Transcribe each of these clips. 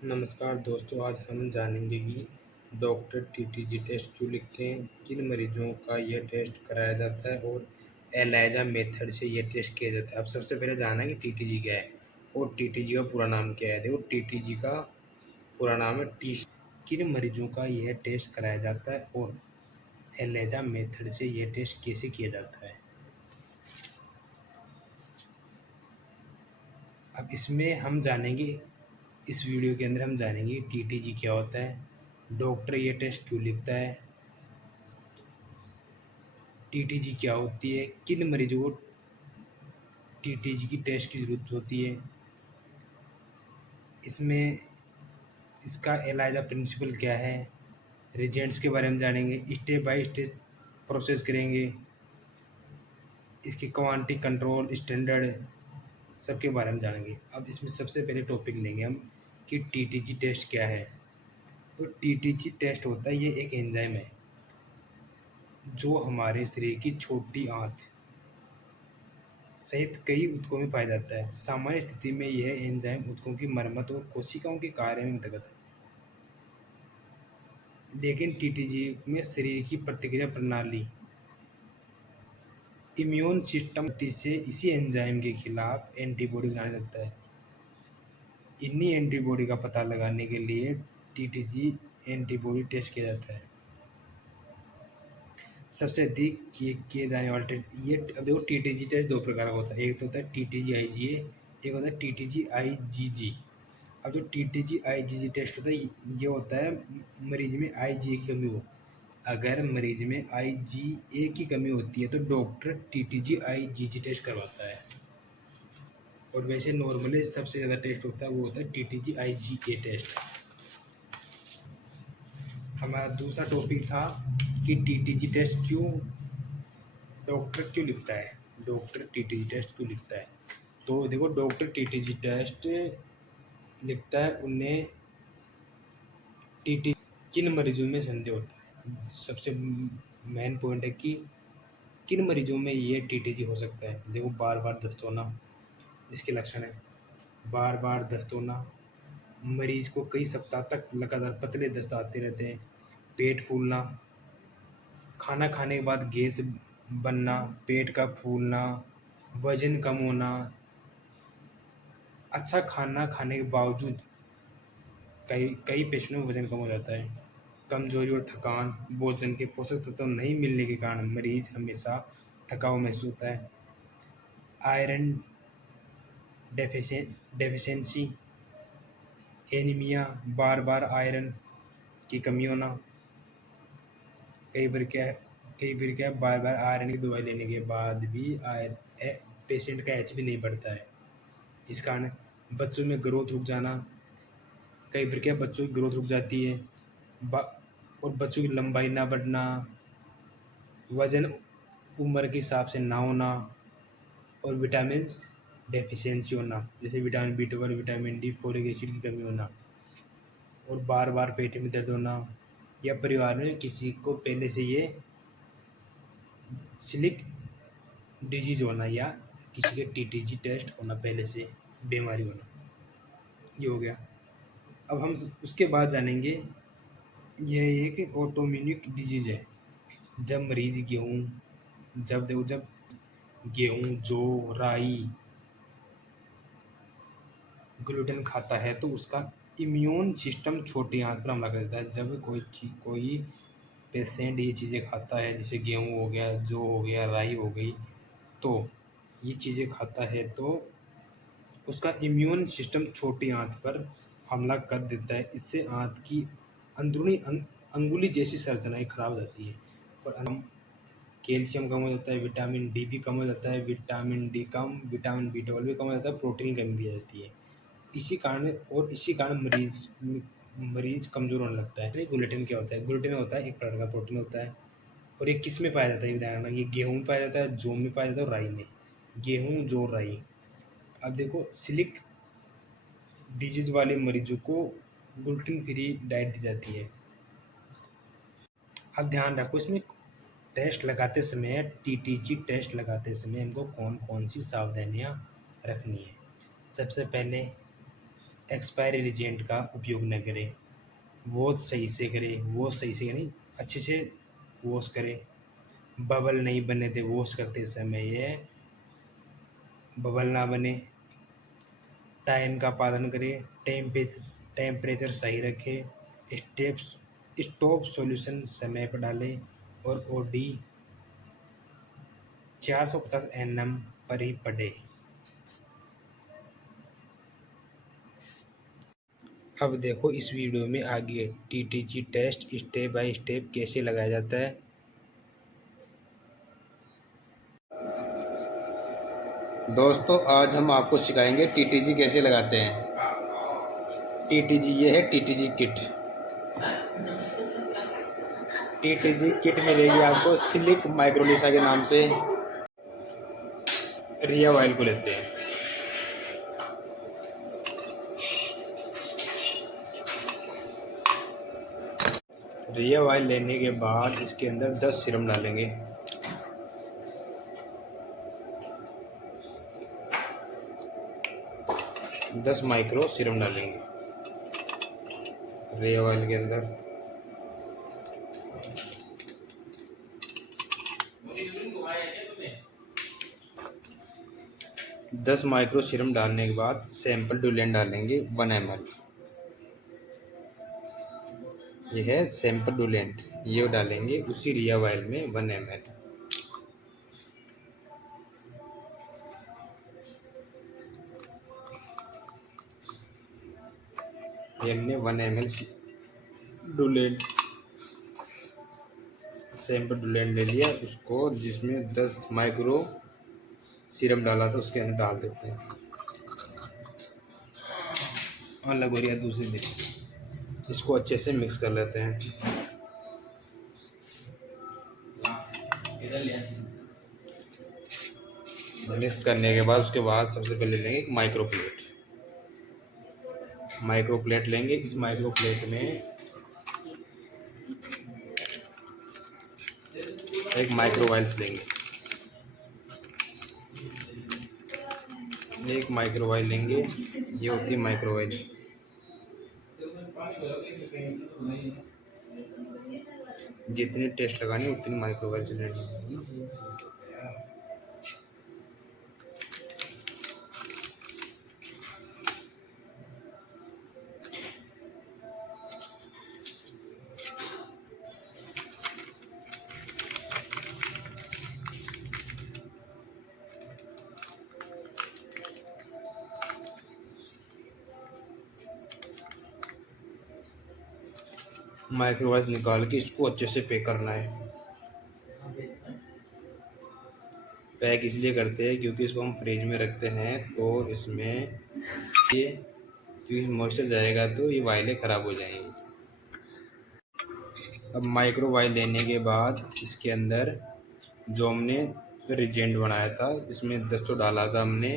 नमस्कार दोस्तों, आज हम जानेंगे कि डॉक्टर टीटीजी टेस्ट क्यों लिखते हैं, किन मरीजों का यह टेस्ट कराया जाता है और एलाइजा मेथड से यह टेस्ट किया जाता है। अब सबसे पहले जाना कि टीटीजी क्या है और टीटीजी का पूरा नाम क्या है। देखो, टीटीजी का पूरा नाम है टी। किन मरीजों का यह टेस्ट कराया जाता है और एलाइजा मेथड से यह टेस्ट कैसे किया जाता है। अब इसमें हम जानेंगे, इस वीडियो के अंदर हम जानेंगे टीटीजी क्या होता है, डॉक्टर ये टेस्ट क्यों लिखता है, टीटीजी क्या होती है, किन मरीजों को टीटीजी की टेस्ट की ज़रूरत होती है, इसमें इसका एलाइजा प्रिंसिपल क्या है, रिजेंट्स के बारे में जानेंगे, स्टेप बाय स्टेप प्रोसेस करेंगे, इसकी क्वांटिटी कंट्रोल स्टैंडर्ड सबके बारे में जानेंगे। अब इसमें सबसे पहले टॉपिक लेंगे हम कि टीटीजी टेस्ट क्या है। तो टीटीजी टेस्ट होता है, ये एक एंजाइम है जो हमारे शरीर की छोटी आंत सहित कई ऊतकों में पाया जाता है। सामान्य स्थिति में यह एंजाइम ऊतकों की मरम्मत और कोशिकाओं के कार्य में अंतर्गत है, लेकिन टीटीजी में शरीर की प्रतिक्रिया प्रणाली इम्यून सिस्टम से इसी एंजाइम के खिलाफ एंटीबॉडी बनाने लगता है। इन्हीं एंटीबॉडी का पता लगाने के लिए टीटीजी एंटीबॉडी टेस्ट किया जाता है। सबसे अधिक किए जाने वाले टेस्ट ये, अब देखो टीटीजी टेस्ट दो प्रकार का होता है। एक तो होता है टीटीजी आईजीए, एक होता है टीटीजी आईजीजी। अब जो टीटीजी आईजीजी टेस्ट होता है, ये होता है मरीज में आईजीए की कमी हो। अगर मरीज में आईजीए की कमी होती है तो डॉक्टर टीटीजी आईजीजी टेस्ट करवाता है। और वैसे नॉर्मली सबसे ज़्यादा टेस्ट होता है वो होता है टीटीजी आईजीए टेस्ट। हमारा दूसरा टॉपिक था कि टीटीजी टेस्ट डॉक्टर क्यों लिखता है, डॉक्टर टीटीजी टेस्ट क्यों लिखता है। तो देखो, डॉक्टर टीटीजी टेस्ट लिखता है उन्हें टीटी किन मरीजों में संदेह होता है। सबसे मेन पॉइंट है कि किन मरीजों में ये टीटीजी हो सकता है। देखो, बार बार दस्त होना इसके लक्षण है। बार बार दस्त होना, मरीज को कई सप्ताह तक लगातार पतले दस्त आते रहते हैं। पेट फूलना, खाना खाने के बाद गैस बनना, पेट का फूलना, वजन कम होना, अच्छा खाना खाने के बावजूद कई कई पेशेंटों में वजन कम हो जाता है। कमजोरी और थकान, भोजन के पोषक तत्व नहीं मिलने के कारण मरीज हमेशा थका हुआ महसूस होता है। आयरन डेफिशिएंसी, एनीमिया, बार बार आयरन की कमी होना। कई बार क्या है, बार बार आयरन की दवाई लेने के बाद भी पेशेंट का एचबी नहीं बढ़ता है। इस कारण बच्चों में ग्रोथ रुक जाना, कई बार क्या बच्चों की ग्रोथ रुक जाती है, और बच्चों की लंबाई ना बढ़ना, वजन उम्र के हिसाब से ना होना, और विटामिन डेफिशिएंसी होना, जैसे vitamin B12, vitamin D, folic acid की कमी होना, और बार बार पेट में दर्द होना, या परिवार में किसी को पहले से ये सिलिक डिजीज होना, या किसी के टीटीजी टेस्ट होना, पहले से बीमारी होना। ये हो गया। अब हम उसके बाद जानेंगे, यह एक ऑटोइम्यून डिजीज है। जब मरीज जब गेहूँ, जौ, राई, ग्लूटेन खाता है तो उसका इम्यून सिस्टम छोटी आंत पर हमला कर देता है। जब कोई पेशेंट ये चीज़ें खाता है, जैसे गेहूँ हो गया, जौ हो गया, राई हो गई, तो ये चीज़ें खाता है तो उसका इम्यून सिस्टम छोटी आंत पर हमला कर देता है। इससे आंत की अंदरूनी अंगुली जैसी संरचनाएं खराब हो जाती है, और कैल्शियम कम हो जाता है, विटामिन डी भी कम हो जाता है, विटामिन डी कम, विटामिन B12 भी कम हो जाता है, प्रोटीन की कमी भी आ जाती है। इसी कारण मरीज कमज़ोर होने लगता है। ग्लूटेन क्या होता है? ग्लूटेन होता है एक प्रकार का प्रोटीन होता है, और ये किस में पाया जाता है? ध्यान रखना, ये गेहूँ में पाया जाता है, जौ में पाया जाता है, और राई में। गेहूँ, जौ, राई। अब देखो, सिलिक डिजीज वाले मरीजों को ग्लूटेन फ्री डाइट दी जाती है। अब ध्यान रखो, इसमें टेस्ट लगाते समय, टीटीजी टेस्ट लगाते समय हमको कौन कौन सी सावधानियाँ रखनी है। सबसे पहले एक्सपायरी एजेंट का उपयोग न करें। वॉश सही से करें, वॉश सही से यानी अच्छे से वॉश करें। बबल नहीं बने थे वॉश करते समय, ये बबल ना बने। टाइम का पालन करें, टेम्परेचर सही रखें। स्टॉप सॉल्यूशन समय पर डालें और ओडी 450 NM पर ही पढ़े। अब देखो इस वीडियो में आगे TTG test step by step कैसे लगाया जाता है। दोस्तों आज हम आपको सिखाएंगे TTG कैसे लगाते हैं। TTG ये है TTG किट। TTG किट मिलेगी आपको सिलिक माइक्रोलिसा के नाम से। रिया ऑयल को लेते हैं। रिया ऑयल लेने के बाद इसके अंदर 10 सीरम डालेंगे। दस माइक्रो सीरम डालेंगे रिया ऑयल के अंदर। दस माइक्रो सीरम डालने के बाद सैंपल डुलेंट डालेंगे 1 ml। यह है सैंपल डुलेंट, ये डालेंगे उसी रिया ऑयल में 1 ml। ये हमने 1 ml डुलेंट सैंपल डुलेंट ले लिया, उसको जिसमें 10 माइक्रो सीरम डाला था उसके अंदर डाल देते हैं। अलग हो रही है दूसरी देखिए। इसको अच्छे से मिक्स कर लेते हैं। मिक्स करने के बाद उसके बाद सबसे पहले लेंगे एक माइक्रो प्लेट। माइक्रो प्लेट लेंगे। इस माइक्रो प्लेट में एक माइक्रो वाइल्स लेंगे। एक माइक्रो वाइल लेंगे, ये होती है माइक्रो वाइल। जितनी टेस्ट लगानी उतनी माइक्रो वाइल से लेनी। माइक्रोवेव निकाल के इसको अच्छे से पैक करना है। पैक इसलिए करते हैं क्योंकि इसको हम फ्रिज में रखते हैं तो इसमें ये क्योंकि मॉइस्चर जाएगा तो ये वाइलें ख़राब हो जाएंगी। अब माइक्रो वाइल लेने के बाद इसके अंदर जो हमने रिजेंट बनाया था इसमें 10 तो डाला था हमने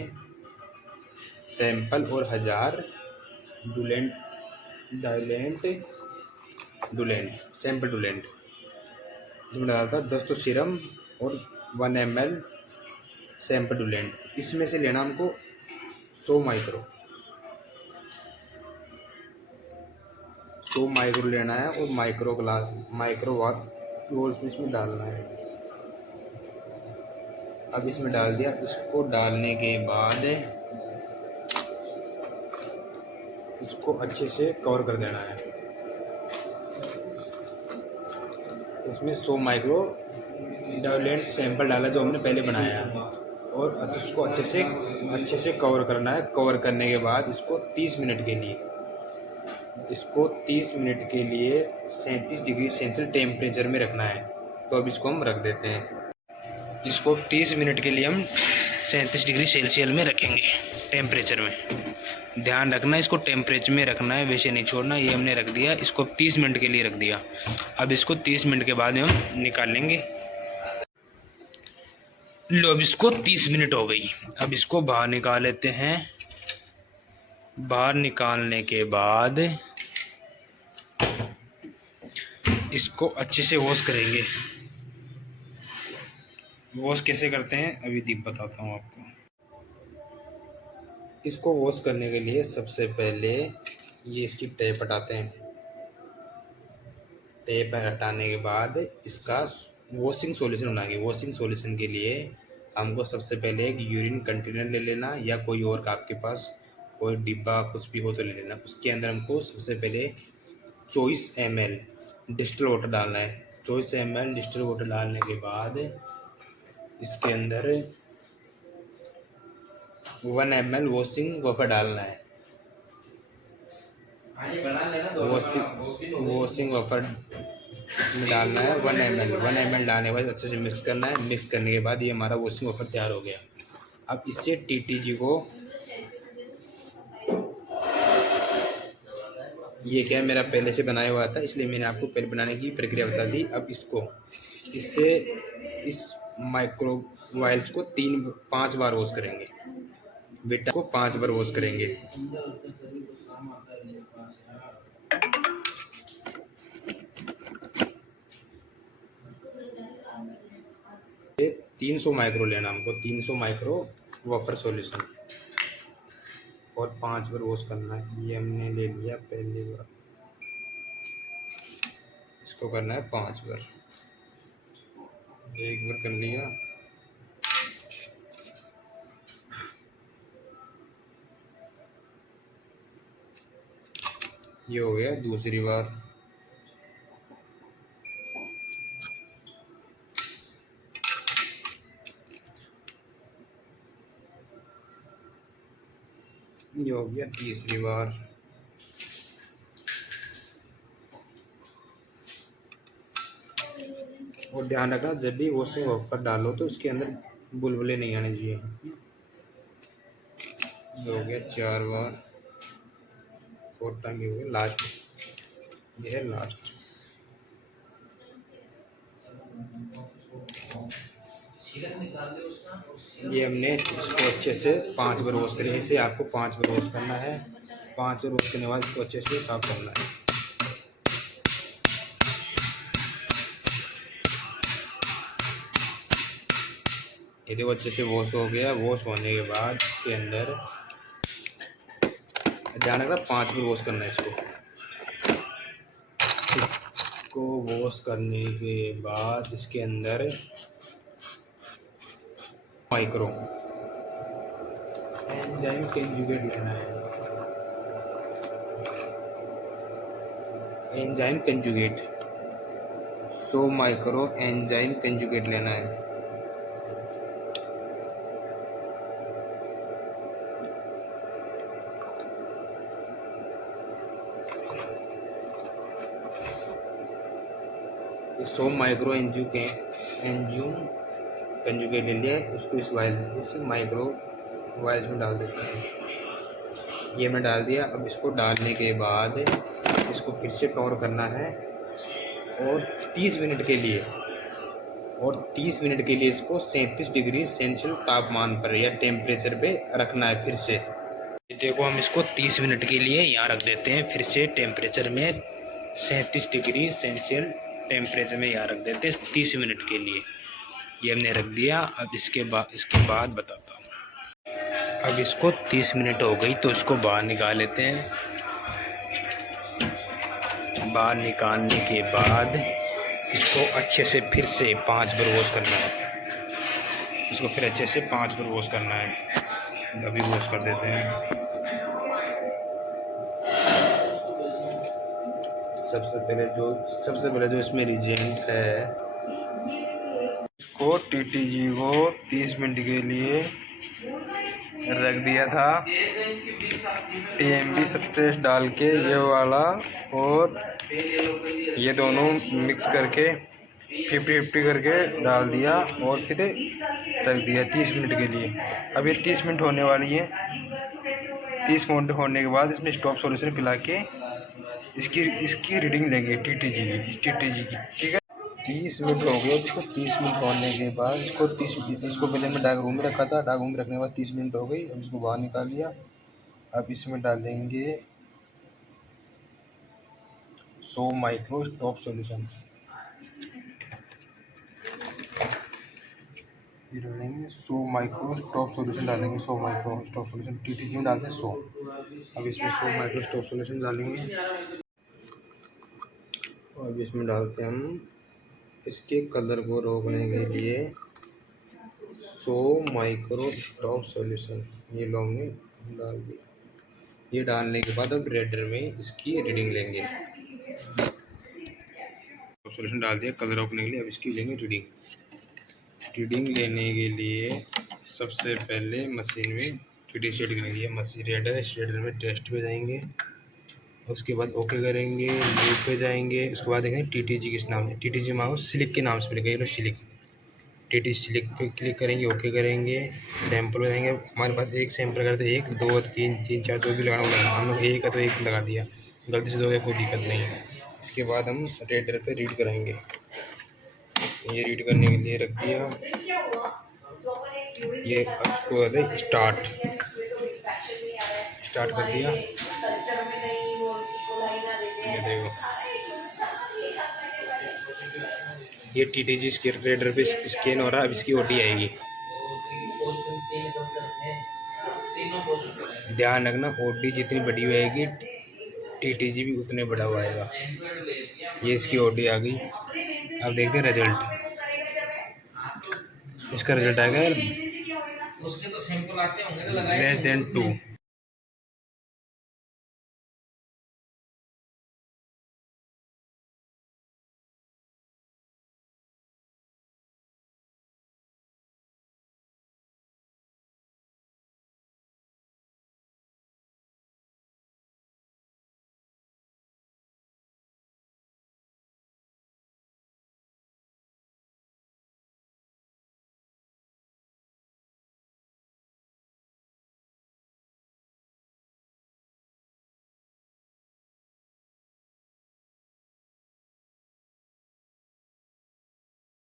सैंपल और 1000 डुलेंट सैंपल डुलेंट इसमें डाला था 10 तो सीरम और 1 ml सैंपल डुलेंट। इसमें से लेना हमको 100 माइक्रो लेना है और माइक्रो वाट इसमें डालना है। अब इसमें डाल दिया। इसको डालने के बाद इसको अच्छे से कवर कर देना है। इसमें 100 माइक्रो डुलेंट सैंपल डाला जो हमने पहले बनाया और इसको अच्छे से कवर करना है। कवर करने के बाद इसको 30 मिनट के लिए 37 डिग्री सेल्सियस टेम्परेचर में रखना है। तो अब इसको हम रख देते हैं। इसको 30 मिनट के लिए हम 37 डिग्री सेल्सियस में रखेंगे टेम्परेचर में। ध्यान रखना इसको टेम्परेचर में रखना है, वैसे नहीं छोड़ना। ये हमने रख दिया, इसको 30 मिनट के लिए रख दिया। अब इसको 30 मिनट के बाद हम निकाल लेंगे। लो अब इसको 30 मिनट हो गई। अब इसको बाहर निकाल लेते हैं। बाहर निकालने के बाद इसको अच्छे से वॉश करेंगे। वॉश कैसे करते हैं अभी बताता हूँ आपको। इसको वॉश करने के लिए सबसे पहले ये इसकी टैप हटाते हैं। टैप हटाने के बाद इसका वॉशिंग सॉल्यूशन बनाएंगे। वॉशिंग सॉल्यूशन के लिए हमको सबसे पहले एक यूरिन कंटेनर ले लेना, या कोई और आपके पास कोई डिब्बा कुछ भी हो तो ले लेना। उसके अंदर हमको सबसे पहले 24 ml डिस्टिल वाटर डालना है। 24 ml डिस्टिल वाटर डालने के बाद इसके अंदर 1 ml वॉशिंग वाटर डालना है। वॉशिंग वाटर इसमें डालना है 1 ml। 1 ml डालने के बाद अच्छे से मिक्स करना है। मिक्स करने के बाद ये हमारा वॉशिंग वाटर तैयार हो गया। अब इससे TTG को, ये क्या है मेरा पहले से बनाया हुआ था इसलिए मैंने आपको पहले बनाने की प्रक्रिया बता दी। अब इससे इस माइक्रो वाइल्स को 5 बार वॉश करेंगे। बेटा को 5 बार वॉश करेंगे। ये 300 माइक्रो लेना हमको, 300 माइक्रो वाटर सॉल्यूशन, और 5 बार वॉश करना है। ये हमने ले लिया पहली बार, इसको करना है 5 बार। एक बार कर लिया, ये हो गया दूसरी बार। ये हो गया तीसरी बार। और ध्यान रखना जब भी वॉशिंग वाटर डालो तो उसके अंदर बुलबुले नहीं आने चाहिए। ये हो गया 4 बार। और टाइम ये हो गया लास्ट, ये है लास्ट। ये हमने इसको अच्छे से 5 बार वॉश करें। इसे आपको 5 बार वॉश करना है। 5 बार वॉश करने के बाद इसको अच्छे से साफ करना है। ये देखो अच्छे से वॉश हो गया। वॉश होने के बाद इसके अंदर ध्यान रखना 5 बार वॉश करना है इसको वॉश करने के बाद इसके अंदर माइक्रो एंजाइम कंजुगेट लेना है। Enzyme conjugate 100 micro enzyme conjugate लेना है। ये 100 माइक्रो एंजाइम कंजुगेट ले लिया है। उसको इस माइक्रो वायल्स में डाल देते हैं। ये मैं डाल दिया। अब इसको डालने के बाद इसको फिर से कवर करना है और 30 मिनट के लिए, इसको 37 डिग्री सेल्सियस तापमान पर या टेम्परेचर पे रखना है। फिर से देखो हम इसको 30 मिनट के लिए यहाँ रख देते हैं। फिर से टेम्परेचर में 37 डिग्री सेल्सियस टेम्परेचर में यहाँ रख देते हैं 30 मिनट के लिए। ये हमने रख दिया। अब इसके बाद बताता हूँ। अब इसको 30 मिनट हो गई तो इसको बाहर निकाल लेते हैं। बाहर निकालने के बाद इसको अच्छे से फिर से 5 बार वॉश करना है। इसको फिर अच्छे से 5 बार वॉश करना है। अभी वॉश कर देते हैं। सबसे पहले जो इसमें रिजेंट है, इसको TTG को 30 मिनट के लिए रख दिया था। TMB सब्सट्रेट डाल के ये वाला और ये दोनों मिक्स करके 50-50 करके डाल दिया और फिर रख दिया 30 मिनट के लिए। अब ये 30 मिनट होने वाली है। 30 मिनट होने के बाद इसमें स्टॉप सॉल्यूशन पिला के इसकी रीडिंग लेंगे TTG की, ठीक है। 30 मिनट हो गए। इसको 30 मिनट होने के बाद इसको पहले मैं डार्क रूम में रखा था। डार्क रूम में रखने के बाद 30 मिनट हो गई। अब इसको बाहर निकाल लिया। अब इसमें डालेंगे 100 माइक्रो स्टॉप सॉल्यूशन। ये डालेंगे 100 माइक्रो स्टॉप सॉल्यूशन डालेंगे, 100 माइक्रो स्टॉप सॉल्यूशन टीटीजी में डालते हैं 100। अब इसमें 100 माइक्रो स्टॉप सॉल्यूशन डालेंगे और अब इसमें डालते हैं हम इसके कलर को रोकने के लिए 100 माइक्रो स्टॉप सॉल्यूशन। ये लो हमने डाल दिया। ये डालने के बाद अब रेडर में इसकी रीडिंग लेंगे। सॉल्यूशन डाल दिया कलर रोकने के लिए, अब इसकी लेंगे रीडिंग लेने के लिए सबसे पहले मशीन में टीटी सेट करेंगे। मशीन रेडर में टेस्ट पे जाएंगे, उसके बाद ओके करेंगे, लूप पे जाएंगे, उसके बाद देखेंगे टीटीजी किस नाम है, टीटीजी मांगो सिलिक के नाम से मिलेगा, सिलिक टीटी सिलिक पे क्लिक करेंगे, ओके करेंगे, सैंपल में जाएंगे। हमारे पास एक सैंपल करते 1 2 3 3 4 जो भी लगाना होगा, हम लोग एक है तो एक लगा दिया, गलती से 2 है कोई दिक्कत नहीं है। इसके बाद हम रेडर पे रीड कराएंगे। ये रीड करने के लिए रख दिया, ये आपको स्टार्ट कर दिया। ये देखो ये टीटीजी रेडर पे स्कैन हो रहा है, अब इसकी ओटी आएगी। ध्यान रखना ओटी जितनी बड़ी होएगी टीटीजी भी उतने बड़ा हुआ आएगा। ये इसकी ओटी आ गई। अब देखते हैं रिजल्ट। इसका रिजल्ट आएगा उसके तो सैंपल आते होंगे तो लगाए लेस देन 2।